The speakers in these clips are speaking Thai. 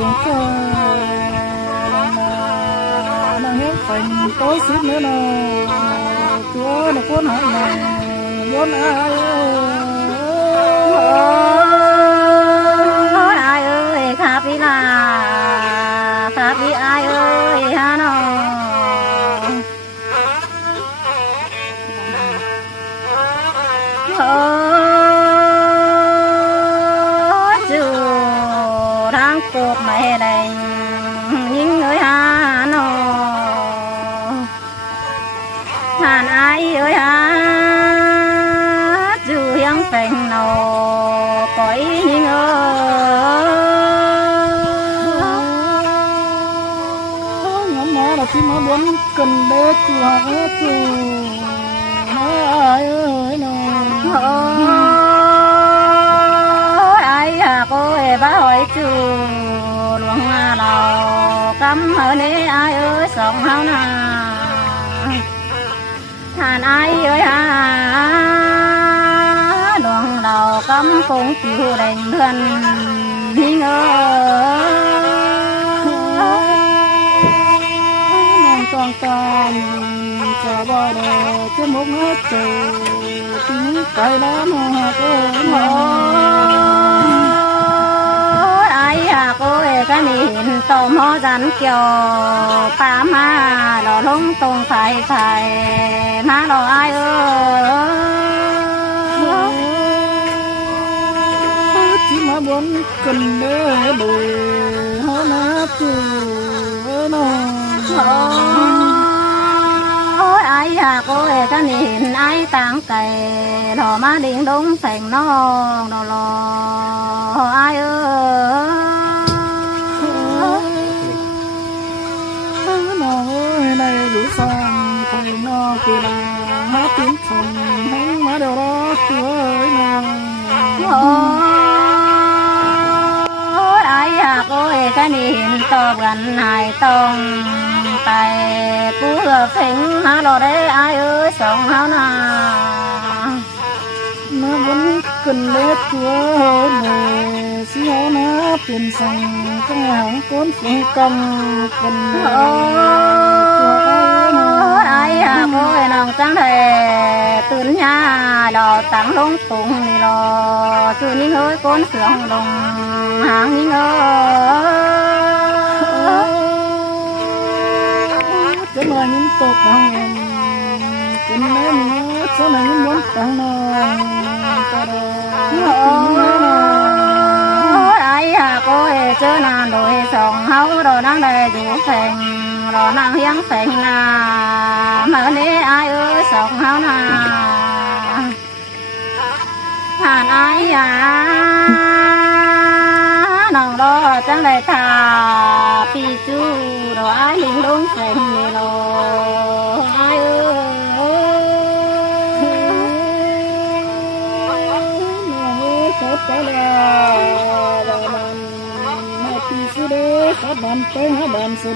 สียงก็นางเฮ็ดเป็นtối xíu nữa nè chúa nó cuốn hả nè vốn ai ơi khắp đi ai ơi ha nó chú đang cột mẹ đây những người ha nó hàn ai ơi ha chú hiang phèn nó cõi những ngắm má là khi má muốn cần đế chú hả chú ai ơi nó ai à cô ba hỏi chú luôn nào cắm ở đây ai ơi sống hao na hàn ai ơi ha luôn đầu cắm cũng chịu đành thân đi ngơ non con ta cha ba đời cái một hết từ tiếng cay lá nó ai à cô cái nhìn tôm ho rắn kiều pa ma đỏ lông tông phải má đỏ ai ơi chỉ mà muốn cần để bồi ho na từ nó ai à cô cái nhìn ai tang cày đỏ má điện đúng thành nó đỏ lò ai ơi này đủ sang thì nó kỳ là hát tiếng phòng hắn má đều đó chúa ơi nàng ai à cô cái nhìn to gần hai tông tay cú phình há đồ đấy ai ơi sống hao na nó vẫn cần lết chúa ơi này xí hao na tiền sang cái hàng cuốn phương cầm cần ai à cô nàng trắng thềตื่n nhà đò tặng lông cùng đi lò chú những hơi con sướng đồng hàng những cái mà những tộc bằng cái này nữa số này những món tặng ai à cô chớ nàng đôi sòng hấu đồ đang đầy đủ phèn đồ nàng hiang phèn na mà đi ai ơi sòng hấu na hàn ai à nàng đó chẳng đầy thà pi chú đồ ai hình đúng phèn đồ ai ơi tốt cái là sư đế các bạn tới hả bạn sư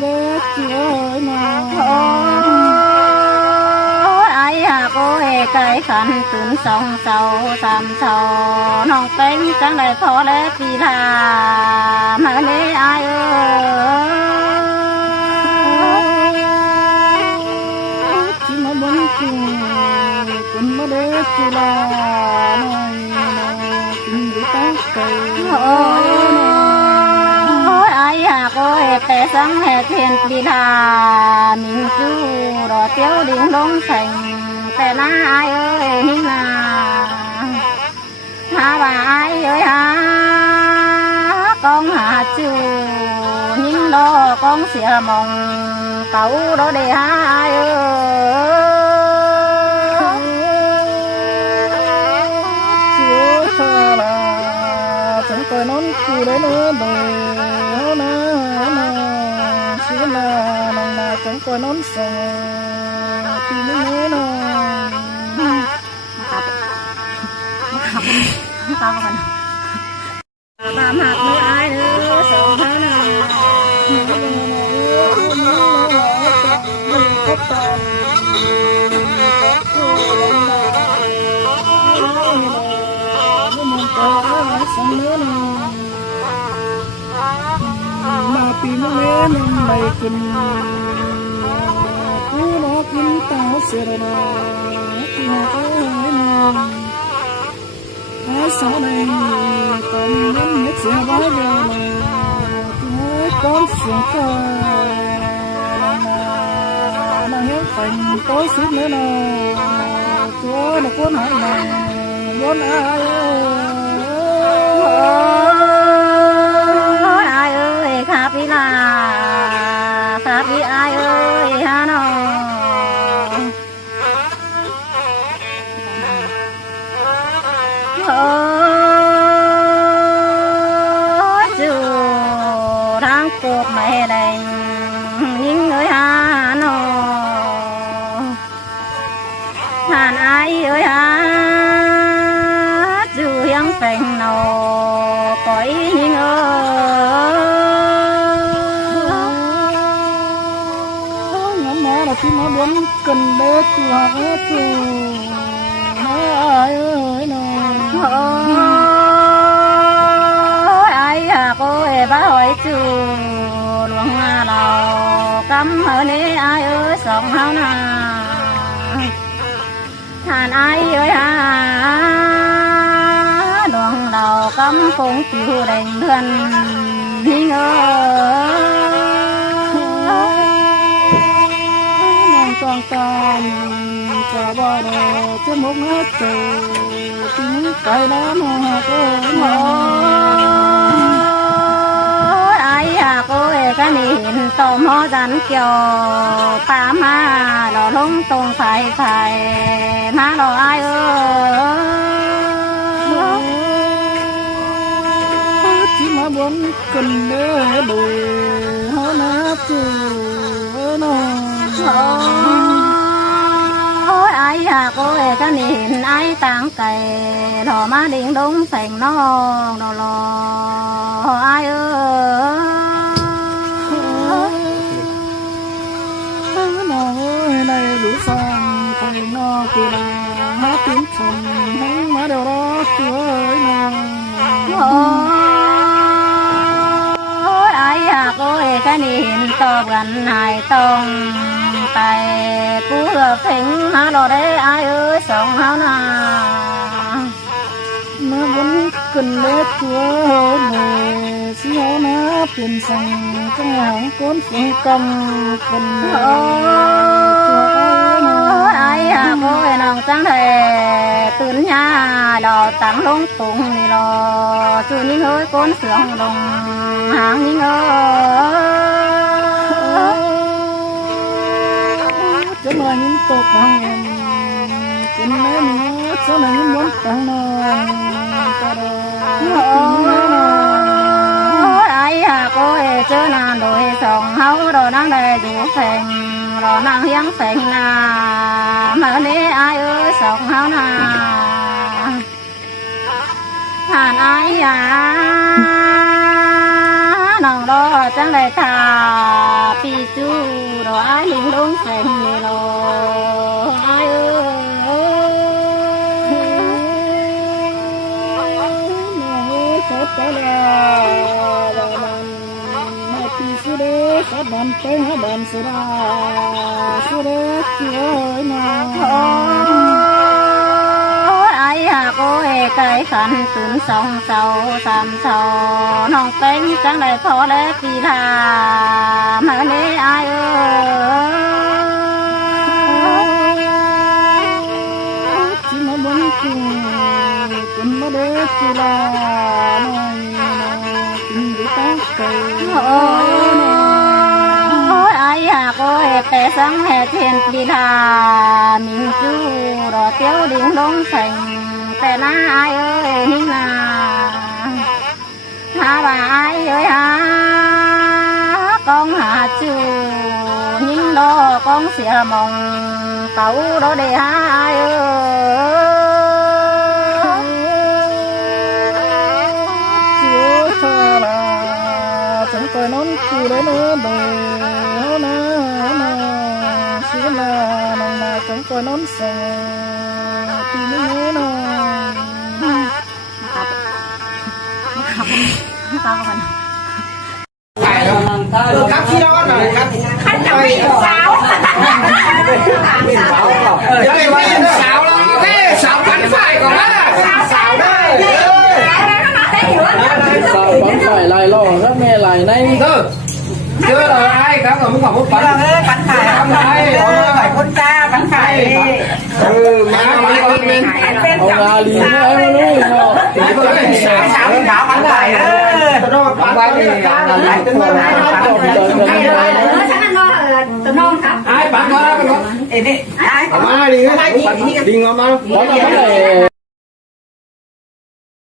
đế chúa ơi ai à cô cái khăn tuấn sông sầu sàm sầu nông tính chẳng đầy thọ lẽ kỳ là mà nế ai ơi chỉ mà muốn cùng mà đế chúa là cùng với tác cây ai à cô té sáng hè thiên đi là mình chú đỏ tiêu điện đông thành té na ai ơi hình là ha bà ai ơi ha con hà chú nhưng đó con xỉa mong cậu đó để ha ai ơi chúa cho là chẳng coi nón cù đấy nữa đời xíu là nàng nào chẳng coi nón sòng thì nó nó tao còn làm hạt nữa ai nữa sòng thế nào nó ยังไม่กินกูรอกินตาเสียนะที่หาก็ให้นอนไอ้สาวในตอนนั้นไม่เสียไว้เดียวนะที่ให้ก้อนเสียงก็น่าเห็นเป็นตัวสุดเลยนะตัวนักคนหายนะย้อนอ้ายครับพี่ลาครับพี่อายเอ้ยฮะน้องจูทางกบไม่ได้ยิงเอ้ยฮะน้องทานอายเอ้ยฮะจูยังเป็นนอปล่อยยิงเอ้ที่มาบนกันเด็กตัวจูมาเอ้ยน้องไอ้โก้บ้าหอยจูหลวงมาเรากำเฮนี้ไอ้เอ้ยสองเฮานาทานไอ้เอ้ยหลวงเรากำคงผิวแดงเดือนหิ้งเอ้ตองตามจะบ่ได้จะมกนัดเจอถึงไกลน้ำหัวก็ไอ้โก้ก็นี่เห็นต่อมอจันเกี่ยวปามาหล่อลงตรงไฟไฟมาหล่อไอ้ที่มาบนกันเด้อดูหัวหน้าจูน้องไอ้โก้ก็นี่เห็นไอ้ต่างไก่หล่อมาดิ่งดงแสงน้องหล่อไอ้น้องในดูฟังไปนอกกีฬาหาติ้งชมให้มาเดี๋ยวรอตัวน้องไอ้โก้ก็นี่เห็นตอบกันหายตรงไปกูเหือเพ่งหาเราได้ไอ้เอ้ยสองเฮานามาบนกันเล็กตัวเนสิเฮานะเป็นสังกังหังก้นฝุ่นกำคนไอ้โก้น้องจังเลยตื่นยาดอกตั้งลงตุงนี่รอจูนี่เฮ้ยก้นเสืองลงหางนี่เอ้จะมาหินตกบางเอ็นเป็นแม่เนื้อจะมาหินบนตังนอนกระโดดไอ้โก้เจอนานโดยสองเฮาเรานั่งได้อยู่แสงเรานั่งเฮียงแสงนามาเนี้ไอ้เอ้ยสองเฮานาผ่านไอ้น้องรอจังเลยท่าปีจูรอไอ้ลิงลงแสงนี่รอไอ้ก็ไปแล้วมาปีสุดก็ดันไปหาดันสุดาสุดเจ้าน้องไอ้โก้ไก่ขันตุนสองเสาสามเสาน้องเป็นจังได้พอแล้วปีลามาเนี้ไอ้ที่มาบนคุณมาเด็กกีฬาหน่อยกินดูตั้งใจไอ้โก้แต่สังเหตุเห็นปีลามิงจูรอเตี้ยวดิ่งลงแสงแต่หน้าไอ้เอ้ยหิ้งนาหาบ่าไอ้เอ้ยกองหาจูหิ้งดอกองเสียมองเต่าดอเดียไอ้เอ้ฉันก็นอนคู่ได้เนื้อเบลนะสินะน้องนาฉันก็นอนส่งที่นี่น้องครับกัน ครับที่นอนหน่อยครับ ขันจะไม่สาว จะได้ไม่สาวเราแค่สาวพันฝ่ายก่อนนะสาวได้ สาวฝันฝ่ายลายล่อแล้วแม่ลายใน เจอเลยไอ้ครับผมขอบคุณปัน ปันไข่ปันไข่ไข่คนจ้าปันไข่ มาคนเป็น เอางาลีไม่เอาเลยเนาะ สาวปันไข่รอดปันไข่งานอะไรตึ้งอะไรฉันนั่นว่าตัวน้องครับไอ้ปันมาแล้วกันเนาะเอ็นี่ไอ้มาดิไอ้ดิงออกมา เพราะเราไม่ได้